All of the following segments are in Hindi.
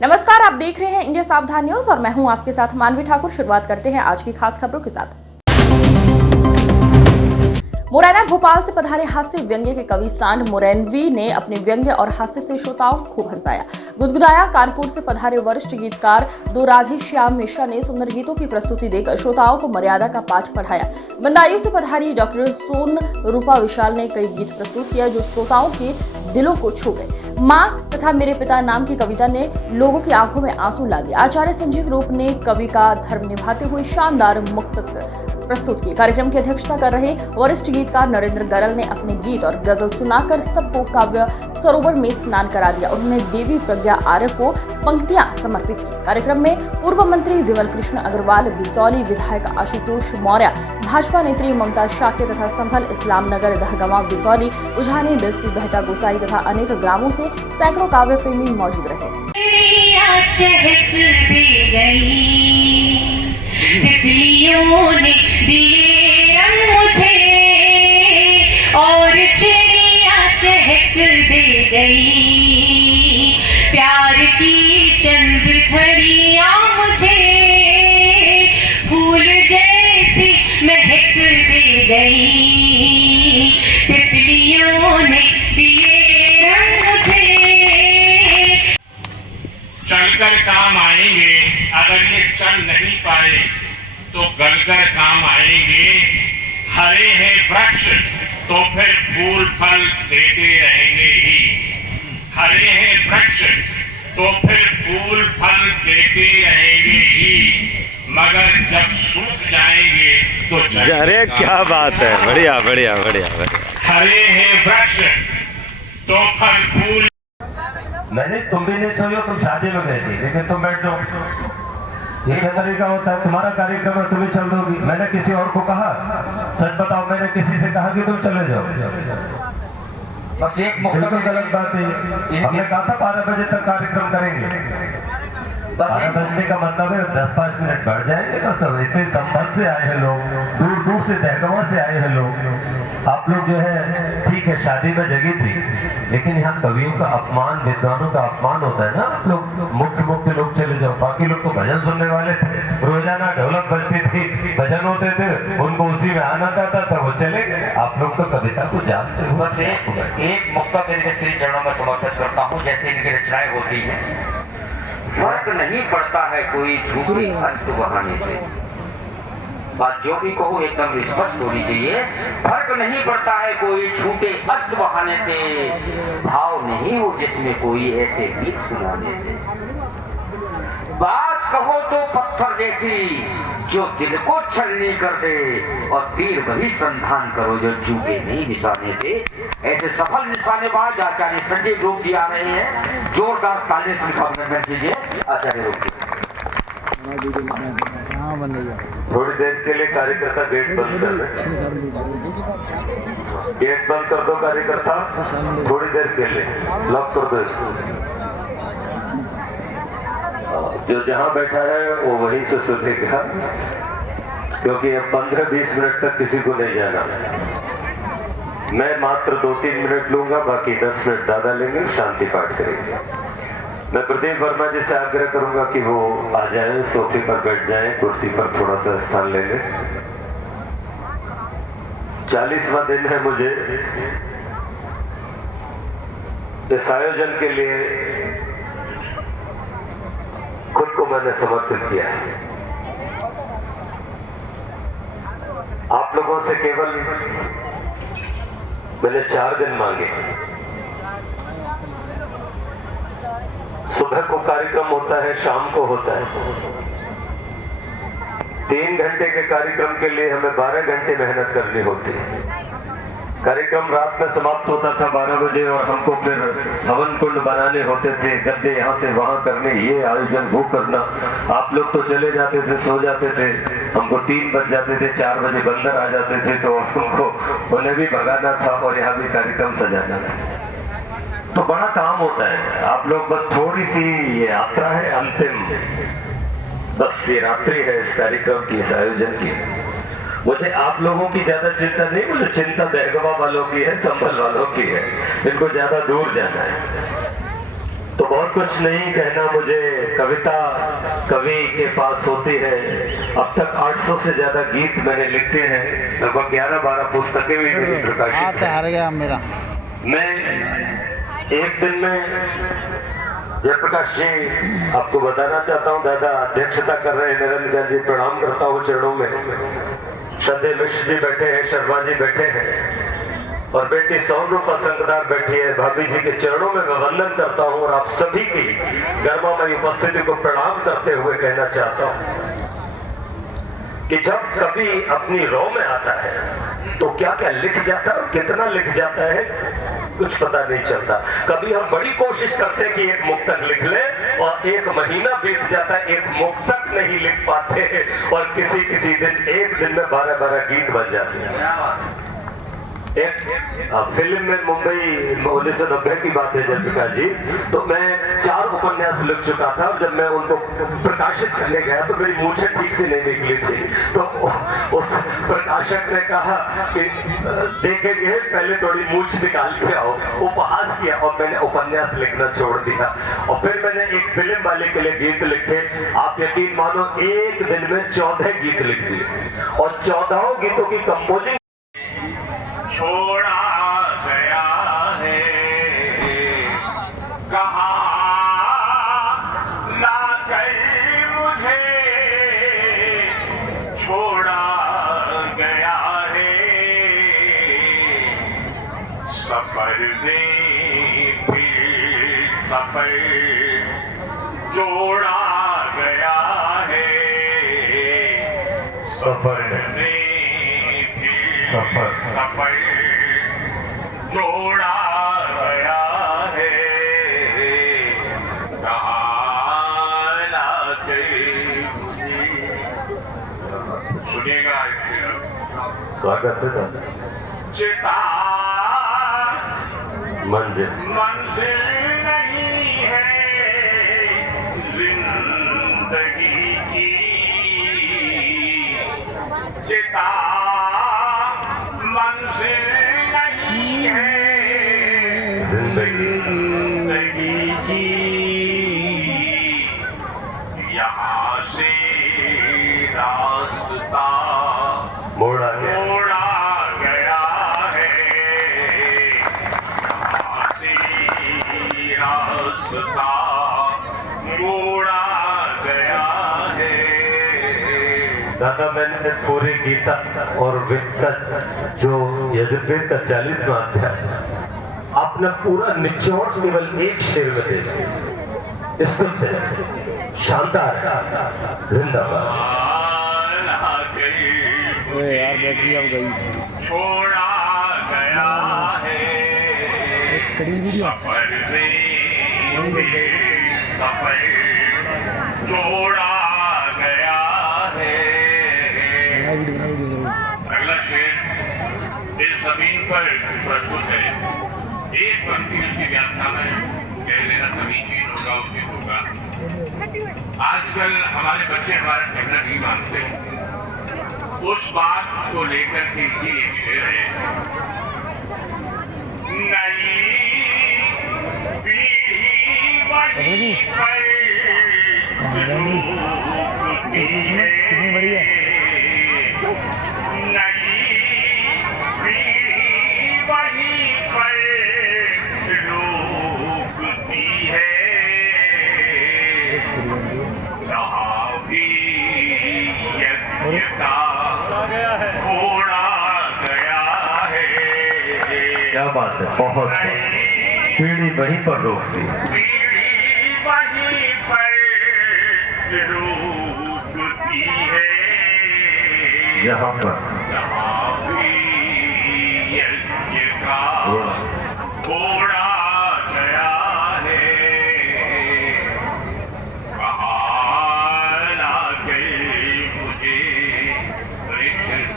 नमस्कार, आप देख रहे हैं इंडिया सावधान न्यूज और मैं हूं आपके साथ मानवी ठाकुर। शुरुआत करते हैं आज की खास खबरों के साथ। मुरैना भोपाल से पधारे हास्य व्यंग्य के कवि सांड मुरैनवी ने अपने व्यंग्य और हास्य से श्रोताओं को खूब हंसाया, गुदगुदाया। कानपुर से पधारे वरिष्ठ गीतकार दो राधे श्याम मिश्रा ने सुंदर गीतों की प्रस्तुति देकर श्रोताओं को मर्यादा का पाठ पढ़ाया। बंदायूं से पधारी डॉक्टर सोन रूपा विशाल ने कई गीत प्रस्तुत किया जो श्रोताओं के दिलों को छू गए। माँ तथा मेरे पिता नाम की कविता ने लोगों की आंखों में आंसू ला दिए। आचार्य संजीव रूप ने कवि का धर्म निभाते हुए शानदार मुक्तक प्रस्तुत की। कार्यक्रम की अध्यक्षता कर रहे वरिष्ठ गीतकार नरेंद्र गरल ने अपने गीत और गजल सुनाकर सबको काव्य सरोवर में स्नान करा दिया। उन्होंने देवी प्रज्ञा आर्य को पंक्तियां समर्पित की। कार्यक्रम में पूर्व मंत्री विमल कृष्ण अग्रवाल, बिसौली विधायक आशुतोष मौर्य, भाजपा नेत्री ममता शाक्य तथा संभल, इस्लाम नगर, दहगवा, बिसौली, उझानी, बिलसी, बहटा, गोसाई तथा अनेक ग्रामों से सैकड़ों काव्य प्रेमी मौजूद रहे। तितलियों ने दिए रंग मुझे और चिड़िया चहक दे गई, प्यार की चंद घड़ियां मुझे फूल जैसी महक दे गई, तितलियों ने दिए रंग मुझे। चलकर काम आएंगे, अगर ये चल नहीं पाए तो गलकर काम आएंगे। हरे हैं वृक्ष तो फिर फूल फल देते रहेंगे ही, हरे हैं वृक्ष तो फिर फूल फल देते रहेंगे ही, मगर जब सूख जाएंगे तो अरे क्या बात है, बढ़िया बढ़िया बढ़िया बढ़िया। हरे हैं वृक्ष तो फल फूल। मैंने तुम भी नहीं सोई हो, तुम शादी में गए थे, लेकिन तुम बैठ जाओ। ये क्या तरीका होता है? तुम्हारा कार्यक्रम है, तुम ही चल दोगी। मैंने किसी और को कहा? सच बताओ, मैंने किसी से कहा कि तुम चले जाओ? बस एक मौका तो गलत बात है। हमने कहा था 12 बजे तक कार्यक्रम करेंगे। 12 बजने का मतलब है 10-5 मिनट बढ़ जाएंगे। बस इतने संभल से आए हैं लोग, दूर दूर से, दहगवा से आए हैं लोग। आप लोग जो है ठीक है, शादी में जगी थी, लेकिन यहाँ कवियों का अपमान, विद्वानों का अपमान होता है ना। आप लोग मुख्य लोग चले जाओ। बाकी लोग तो भजन सुनने वाले थे, रोजाना ढोलक बजती थी, भजन होते थे, उनको उसी में आनंद आता था, वो चले गए। आप लोग तो कविता को जानते हो। बस एक मुक्ता तरीके से चरणों में समर्पित करता हूँ, जैसे इनकी रचनाएं होती हैं। फर्क नहीं पड़ता है कोई झूठी अस्त बहाने से, बात जो भी कहूँ एकदम स्पष्ट होनी चाहिए। फर्क नहीं पड़ता है कोई झूठे अस्त बहाने से, भाव नहीं हो जिसमें कोई ऐसे गीत सुनाने से। बात कहो तो पत्थर जैसी जो दिल को छलनी कर दे, और तीर वही संधान करो जो चूके नहीं निशाने से। ऐसे सफल निशानेबाज आचार्य संजीव रूप जी आ रहे हैं, जोरदार ताली से उनका अभिनंदन कीजिए। आचार्य रूप जी थोड़ी देर के लिए कार्यकर्ता गेट बंद कर दे। गेट बंद कर दो कार्यकर्ता, थोड़ी देर के लिए लॉक कर दो इसको। जो जहां बैठा है वो वहीं से सुनेगा, क्योंकि अब 15-20 मिनट तक किसी को नहीं जाना। मैं मात्र 2-3 मिनट लूंगा, बाकी 10 मिनट ज्यादा लेंगे, शांति पाठ करेंगे। मैं प्रदीप वर्मा जी से आग्रह करूंगा कि वो आ जाएं, सोफे पर बैठ जाएं, कुर्सी पर थोड़ा सा स्थान ले लें। 40वां दिन है मुझे इस आयोजन के लिए, खुद को मैंने समर्पित किया है। आप लोगों से केवल मैंने 4 दिन मांगे। सुबह को कार्यक्रम होता है, शाम को होता है। 3 घंटे के कार्यक्रम के लिए हमें 12 घंटे मेहनत करनी होती है। कार्यक्रम रात में समाप्त होता था 12 बजे, और हमको फिर हवन कुंड बनाने होते थे, गद्दे यहाँ से वहां करने, ये आयोजन वो करना। आप लोग तो चले जाते थे, सो जाते थे, हमको 3 बज जाते थे, 4 बजे बंदर आ जाते थे, तो हमको उन्हें भी भगाना था और यहाँ भी कार्यक्रम सजाना था। तो बड़ा काम होता है। आप लोग बस थोड़ी सी, ये यात्रा है अंतिम, बस ये रात्रि है इस कार्यक्रम की, इस आयोजन की। मुझे आप लोगों की ज्यादा चिंता नहीं, मुझे चिंता दहगवा वालों की है, संभल वालों की है। इनको ज्यादा दूर जाना है, तो बहुत कुछ नहीं कहना मुझे। कविता कवि के पास होती है। अब तक 800 से ज्यादा गीत मैंने लिखे हैं, लगभग 11-12 पुस्तकें भी मेरी प्रकाशित हैं। हार गया मेरा। मैं एक दिन में जयप्रकाश जी आपको बताना चाहता हूँ, दादा अध्यक्षता कर रहे हैं, निरंजन जी प्रणाम करता हूँ चरणों में। श्रद्धेय मिश्र जी बैठे हैं, शर्मा जी बैठे हैं और बेटी सोनरूपा संगदार बैठी है। भाभी जी के चरणों में मैं वंदन करता हूँ और आप सभी की गर्मामयी उपस्थिति को प्रणाम करते हुए कहना चाहता हूँ कि जब कभी अपनी रौ में आता है तो क्या क्या लिख जाता है और कितना लिख जाता है कुछ पता नहीं चलता। कभी हम बड़ी कोशिश करते हैं कि एक मुक्तक लिख ले और 1 महीना बीत जाता है, एक मुक्तक नहीं लिख पाते और किसी दिन एक दिन में 12-12 गीत बन जाते हैं। एक फिल्म में मुंबई 1990 की बात है जयप्रकाश जी, तो मैं 4 उपन्यास लिख चुका था और जब मैं उनको प्रकाशित करने गया तो मेरी मूछें ठीक से नहीं निकली थी। तो उस प्रकाशक ने कहा कि देखेंगे पहले थोड़ी मूछ निकाल के आओ, उपहास किया और मैंने उपन्यास लिखना छोड़ दिया। और फिर मैंने एक फिल्म वाले के लिए गीत लिखे। आप यकीन मानो एक दिन में 14 गीत लिख दिए और 14 गीतों की कंपोजिंग छोड़ा गया है, कहाँ लाकर मुझे छोड़ा गया है। सफर में फिर सफर जोड़ा गया है, सफर में सफर सफर जोड़ा गया है, कहाँ लाके मुझे। सुनिएगा स्वागत है दादा। चिता मंजिल नहीं है जिंदगी की, चिता मंजिल नहीं है जिंदगी की। यहाँ से रास्ता मोड़ा गया है, यहाँ से रास्ता मोड़ा गया है। दादा मैंने पूरी गीता और वेद का जो यजुर्वेद का 40वां अध्याय आपने पूरा निचोड़ केवल एक शेर में दे दिया। स्तुति से शानदार जिंदाबाद। यार बैटरी अब गई। छोड़ा गया है सफर में सफर जोड़ा गया है। अगला शेर इस जमीन पर प्रस्तुत है। एक पंक्ति उसकी व्याख्या में कह देना समीचीन होगा, उचित होगा। आजकल हमारे बच्चे हमारा कहना नहीं मानते, उस बात को लेकर के ये शेर है। नई पीढ़ी वही पर रुकती है, नई पीढ़ी वही पर रुकती है। जहाँ भी यज्ञ का घोड़ा गया है। क्या बात है, बहुत पीढ़ी वहीं पर रोकती है, पीढ़ी वहीं पर रुकती है। यहाँ पर जहाँ भी यज्ञ का घोड़ा गया है। कहाँ लाके मुझे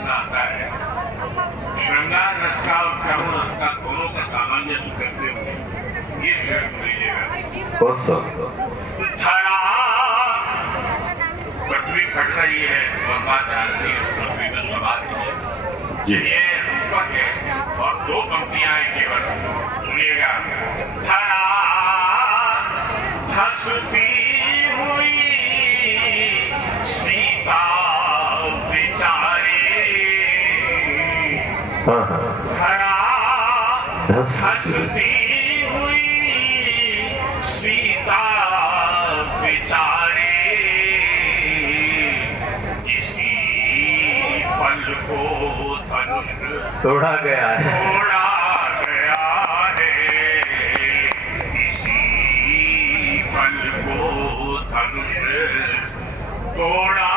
आता है। श्रृंगार रस का और करुण रस का दोनों का सामंजस्य करते हुए ये शेर सुनिएगा। धरा पृथ्वी फट रही है और बात जानती है पृथ्वी में सवाल है। ये रूपक है और 2 पंक्तियां हैं केवल, सुनिएगा। धरा धसती हुई हंसती हुई सीता बेचारी इसी पल को धनुष तोड़ा गया है। तोड़ा गया है, इसी पल को धनुष तोड़ा